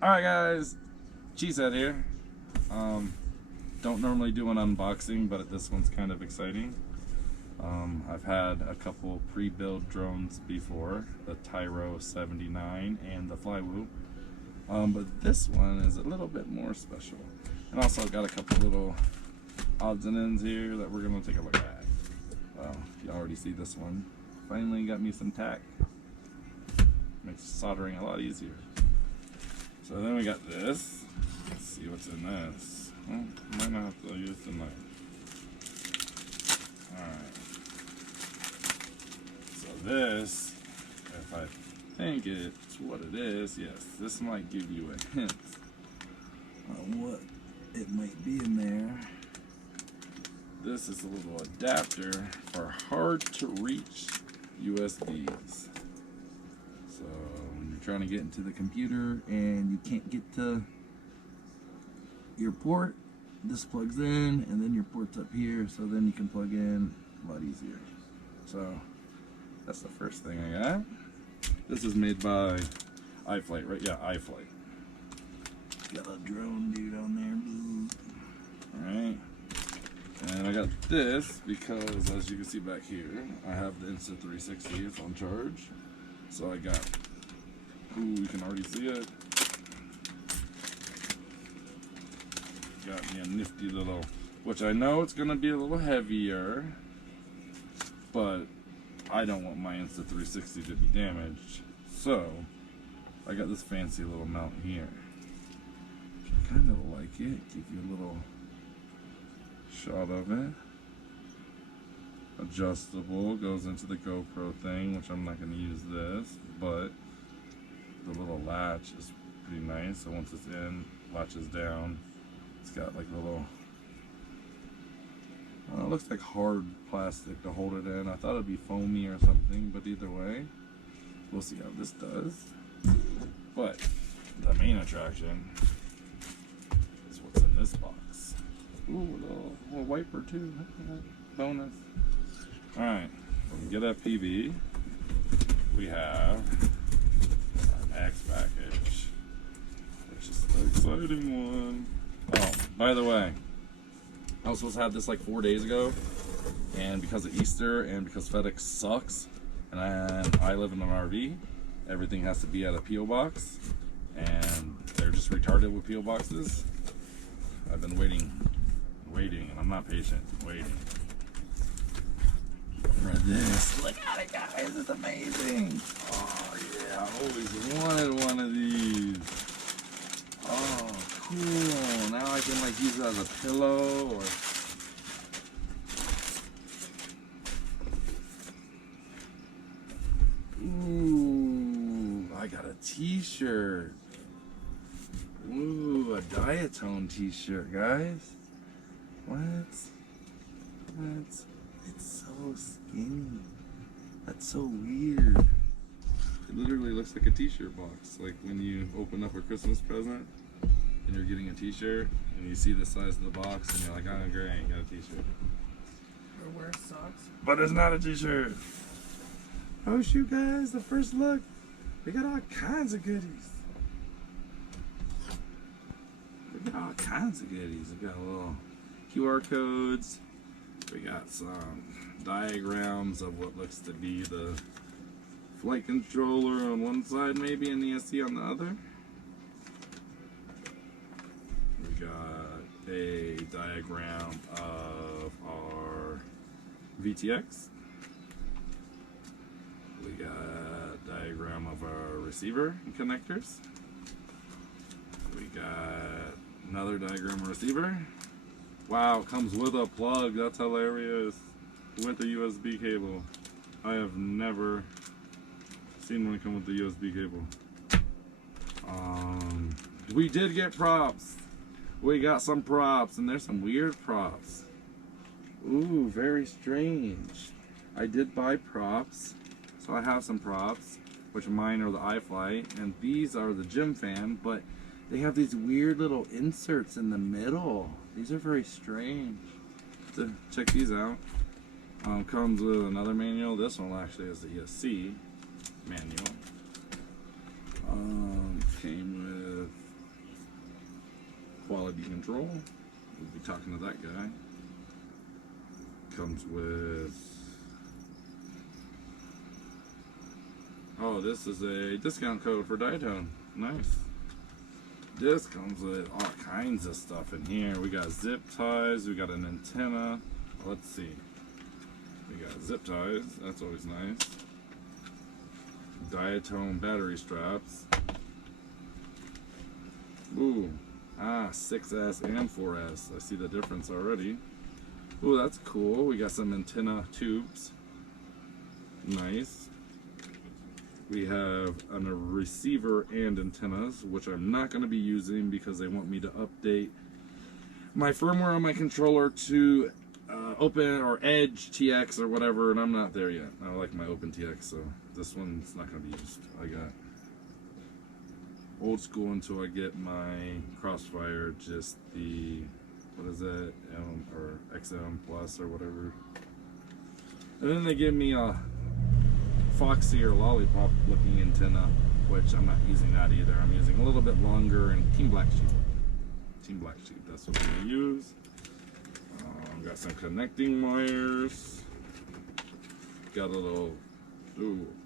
Alright guys, Cheesehead here. Don't normally do an unboxing, but this one's kind of exciting. I've had a couple pre-built drones before, the Tyro 79 and the Flywhoop. But this one is a little bit more special. And also I've got a couple little odds and ends here that we're going to take a look at. Well, you already see this one. Finally got me some tack. Makes soldering a lot easier. So then we got this. Let's see what's in this. Well, might not have to use the knife. Alright. So this, if I think it's what it is, yes, this might give you a hint on what it might be in there. This is a little adapter for hard to reach USBs. So when you're trying to get into the computer and you can't get to your port, this plugs in, and then your port's up here, so then you can plug in a lot easier. So that's the first thing I got. This is made by iFlight, right? Yeah, iFlight. Got a drone dude on there. Alright. And I got this because, as you can see back here, I have the Insta360. It's on charge. So I got, ooh, you can already see it. Got me a nifty little, which I know it's going to be a little heavier, but I don't want my Insta360 to be damaged. So I got this fancy little mount here. I kind of like it. Give you a little shot of it. Adjustable, goes into the GoPro thing, which I'm not going to use this, but the little latch is pretty nice. So once it's in, latches down. It's got like little, it looks like hard plastic to hold it in. I thought it'd be foamy or something, but either way, we'll see how this does. But the main attraction is what's in this box. Ooh, a little wiper too. Bonus. Alright, when we get FPV, we have our Max package, which is the exciting one. Oh, by the way, I was supposed to have this like 4 days ago, and because of Easter and because FedEx sucks, and I live in an RV, everything has to be at a P.O. box, and they're just retarded with P.O. boxes. I've been waiting, and I'm not patient, waiting for this. Look at it, guys, it's amazing. Oh yeah, I always wanted one of these. Oh, cool. Now I can like use it as a pillow or... Ooh, I got a t-shirt. Ooh, a Diatone t-shirt, guys. What? It's so skinny. That's so weird. It literally looks like a t-shirt box. Like when you open up a Christmas present and you're getting a t-shirt and you see the size of the box and you're like, oh great, I got a t-shirt. Or wear socks. But it's not a t-shirt. Oh shoot guys, the first look. We got all kinds of goodies. We got all kinds of goodies. We got little QR codes. We got some diagrams of what looks to be the flight controller on one side maybe and the ESC on the other. We got a diagram of our VTX. We got a diagram of our receiver and connectors. We got another diagram of receiver. Wow, comes with a plug. That's hilarious. With a USB cable. I have never seen one come with the USB cable. We did get props. We got some props, and there's some weird props. Ooh, very strange. I did buy props, so I have some props, which mine are the iFlight, and these are the Gym Fan, but they have these weird little inserts in the middle. These are very strange. So check these out. Comes with another manual. This one actually is the ESC manual. Came with CD control. We'll be talking to that guy. Comes with... Oh, this is a discount code for Diatone. Nice. This comes with all kinds of stuff in here. We got zip ties. We got an antenna. Let's see. We got zip ties. That's always nice. Diatone battery straps. Ooh. 6S and 4S. I see the difference already. Ooh, that's cool. We got some antenna tubes. Nice. We have a receiver and antennas, which I'm not going to be using because they want me to update my firmware on my controller to Open or Edge TX or whatever, and I'm not there yet. I like my Open TX, so this one's not going to be used. I got old school until I get my Crossfire, just the, what is that, or XM Plus or whatever. And then they give me a Foxy or Lollipop looking antenna, which I'm not using that either. I'm using a little bit longer and Team Black Sheep. Team Black Sheep, that's what I'm going to use. Got some connecting wires. Got a little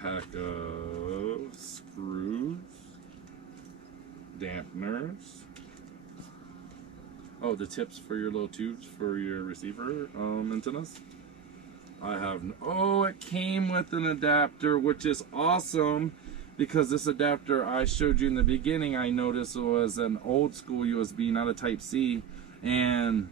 pack of screws. Dampeners. Oh, the tips for your little tubes for your receiver antennas. I have, oh, it came with an adapter, which is awesome because this adapter I showed you in the beginning, I noticed it was an old school USB, not a Type-C, and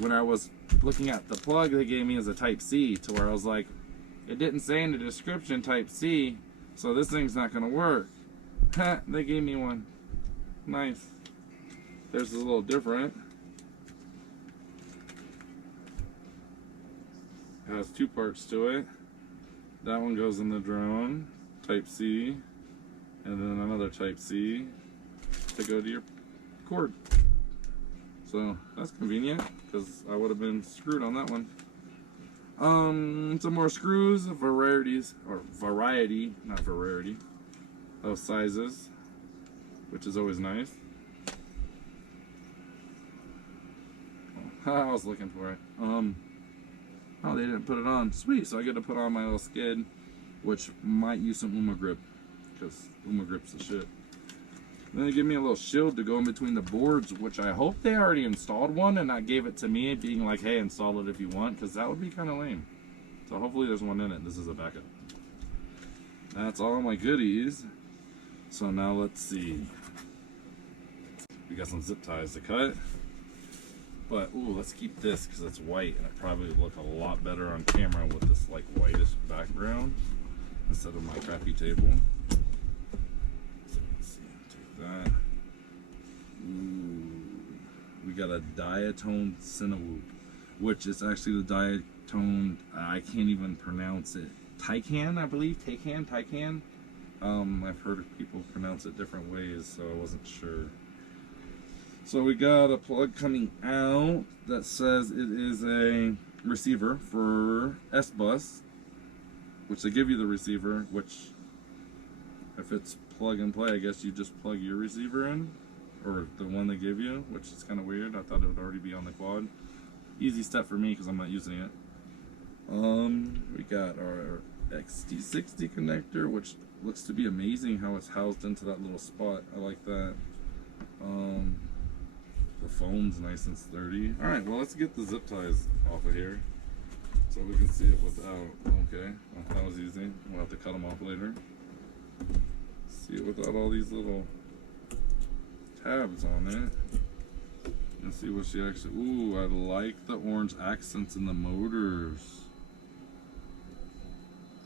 when I was looking at the plug they gave me as a Type-C, to where I was like, it didn't say in the description Type-C, so this thing's not gonna work. They gave me one. Nice. There's a little different. It has two parts to it. That one goes in the drone, Type-C, and then another Type-C to go to your cord. So that's convenient because I would have been screwed on that one. Some more screws, variety, not variety, of sizes, which is always nice. I was looking for it. Oh, they didn't put it on. Sweet, so I get to put on my little skid, which might use some Uma Grip, because Uma Grip's the shit. Then they give me a little shield to go in between the boards, which I hope they already installed one and not gave it to me, being like, hey, install it if you want, because that would be kind of lame. So hopefully there's one in it. This is a backup. That's all my goodies. So now let's see. We got some zip ties to cut. But, ooh, let's keep this because it's white and it probably would look a lot better on camera with this like whitish background instead of my crappy table. So let's see, take that. Ooh, we got a Diatone Cinewhoop, which is actually the Diatone, I can't even pronounce it. Taycan, I believe, Taycan. I've heard people pronounce it different ways, so I wasn't sure. So we got a plug coming out that says it is a receiver for S-Bus, which they give you the receiver, which if it's plug and play, I guess you just plug your receiver in, or the one they give you, which is kind of weird. I thought it would already be on the quad. Easy step for me because I'm not using it. We got our XT60 connector, which looks to be amazing how it's housed into that little spot. I like that. The foam's nice and sturdy. Alright, well, let's get the zip ties off of here so we can see it without. Okay, well, that was easy. We'll have to cut them off later. See it without all these little tabs on it. Let's see what she actually. Ooh, I like the orange accents in the motors.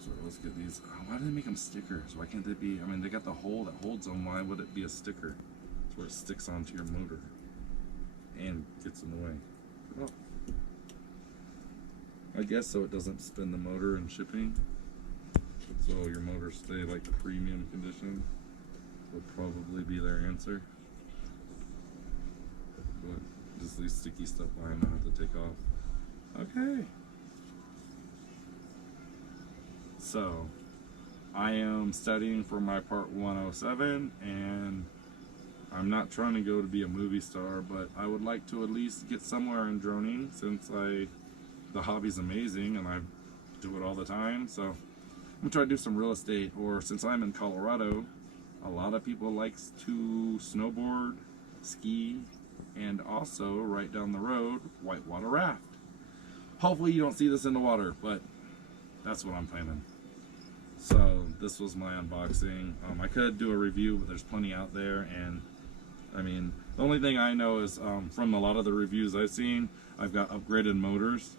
So let's get these. Why do they make them stickers? Why can't they be? I mean, they got the hole that holds them. Why would it be a sticker? It's where it sticks onto your motor and gets in the way. Oh. I guess so it doesn't spin the motor in shipping. So your motor stay like the premium condition would probably be their answer. But just these sticky stuff behind I have to take off. Okay. So I am studying for my part 107 and I'm not trying to go to be a movie star, but I would like to at least get somewhere in droning, since the hobby's amazing and I do it all the time. So I'm gonna try to do some real estate, or since I'm in Colorado, a lot of people likes to snowboard, ski, and also right down the road, whitewater raft. Hopefully you don't see this in the water, but that's what I'm planning. So this was my unboxing. I could do a review, but there's plenty out there, and I mean, the only thing I know is from a lot of the reviews I've seen, I've got upgraded motors.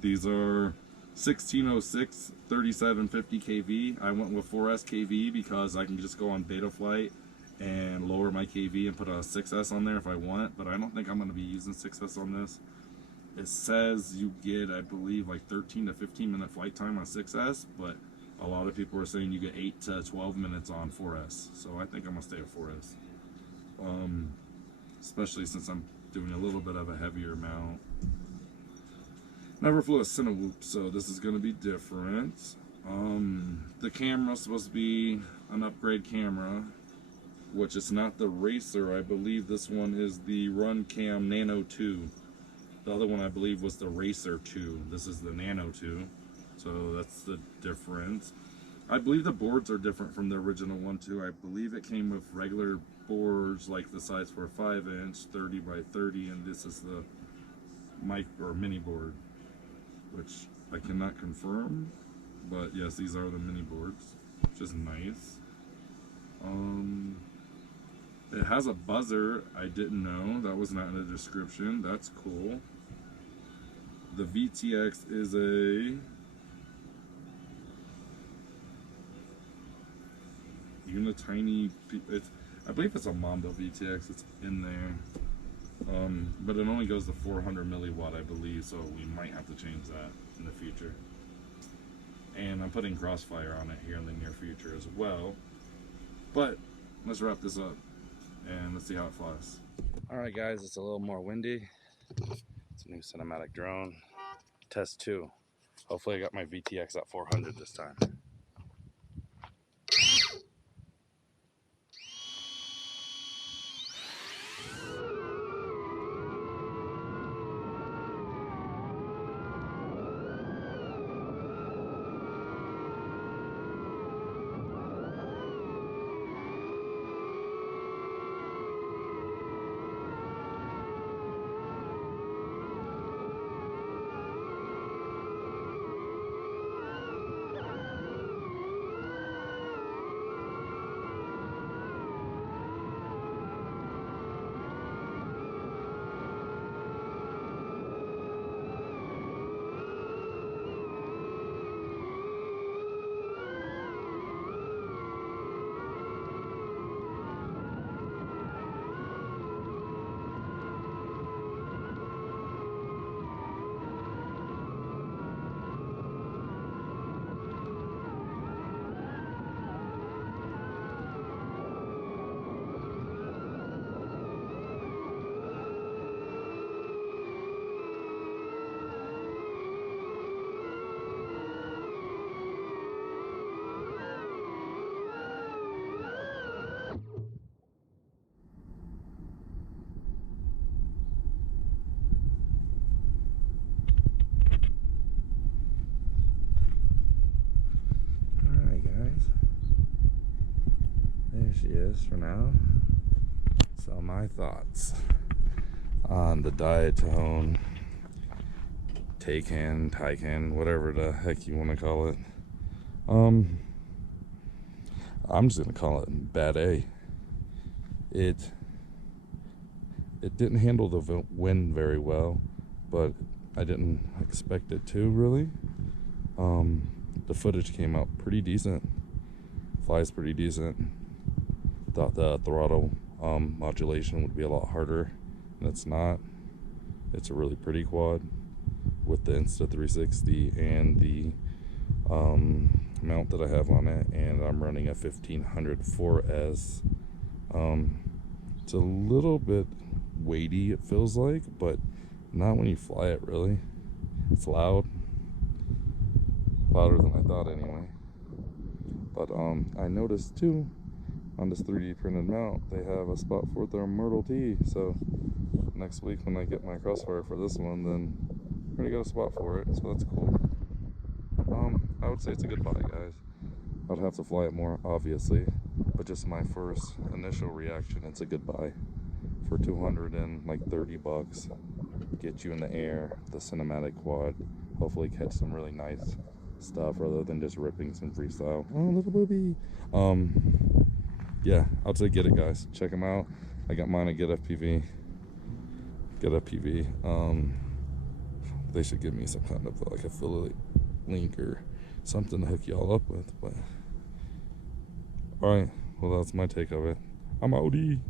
These are 1606 3750 kV. I went with 4S kV because I can just go on Betaflight and lower my kV and put a 6S on there if I want, but I don't think I'm going to be using 6S on this. It says you get, I believe, like 13 to 15 minute flight time on 6S, but a lot of people are saying you get 8 to 12 minutes on 4S, so I think I'm going to stay at 4S. Especially since I'm doing a little bit of a heavier mount. Never flew a Cinewhoop, so this is going to be different. The camera's supposed to be an upgrade camera, which is not the Racer. I believe this one is the Runcam Nano 2. The other one I believe was the Racer 2. This is the Nano 2, so that's the difference. I believe the boards are different from the original one too. I believe it came with regular boards like the size for a 5-inch, 30 by 30, and this is the micro or mini board, which I cannot confirm, but yes, these are the mini boards, which is nice. It has a buzzer. I didn't know that was not in the description. That's cool. The VTX is a tiny. I believe it's a Mamba VTX. It's in there, but it only goes to 400 milliwatt, I believe. So we might have to change that in the future. And I'm putting Crossfire on it here in the near future as well. But let's wrap this up and let's see how it flies. All right, guys, it's a little more windy. It's a new cinematic drone. Test 2. Hopefully I got my VTX at 400 this time. She is for now. So my thoughts on the Diatone Taycan, whatever the heck you want to call it. I'm just gonna call it bad A. It didn't handle the wind very well, but I didn't expect it to really. The footage came out pretty decent. Flies pretty decent. Thought the throttle modulation would be a lot harder, and it's not. It's a really pretty quad with the Insta360 and the mount that I have on it, and I'm running a 1500 4S. It's a little bit weighty, it feels like, but not when you fly it really. It's loud, louder than I thought anyway. But I noticed too on this 3D printed mount, they have a spot for their Myrtle T. So next week when I get my crossfire for this one, then I'm gonna get a spot for it. So that's cool. I would say it's a good buy, guys. I'd have to fly it more, obviously, but just my first initial reaction, it's a good buy. For $230, get you in the air, the cinematic quad, hopefully catch some really nice stuff rather than just ripping some freestyle. Oh, little booby. Yeah, I'll say get it, guys. Check them out. I got mine at Get FPV. Get FPV. They should give me some kind of like affiliate link or something to hook y'all up with. But all right, well, that's my take of it. I'm outie.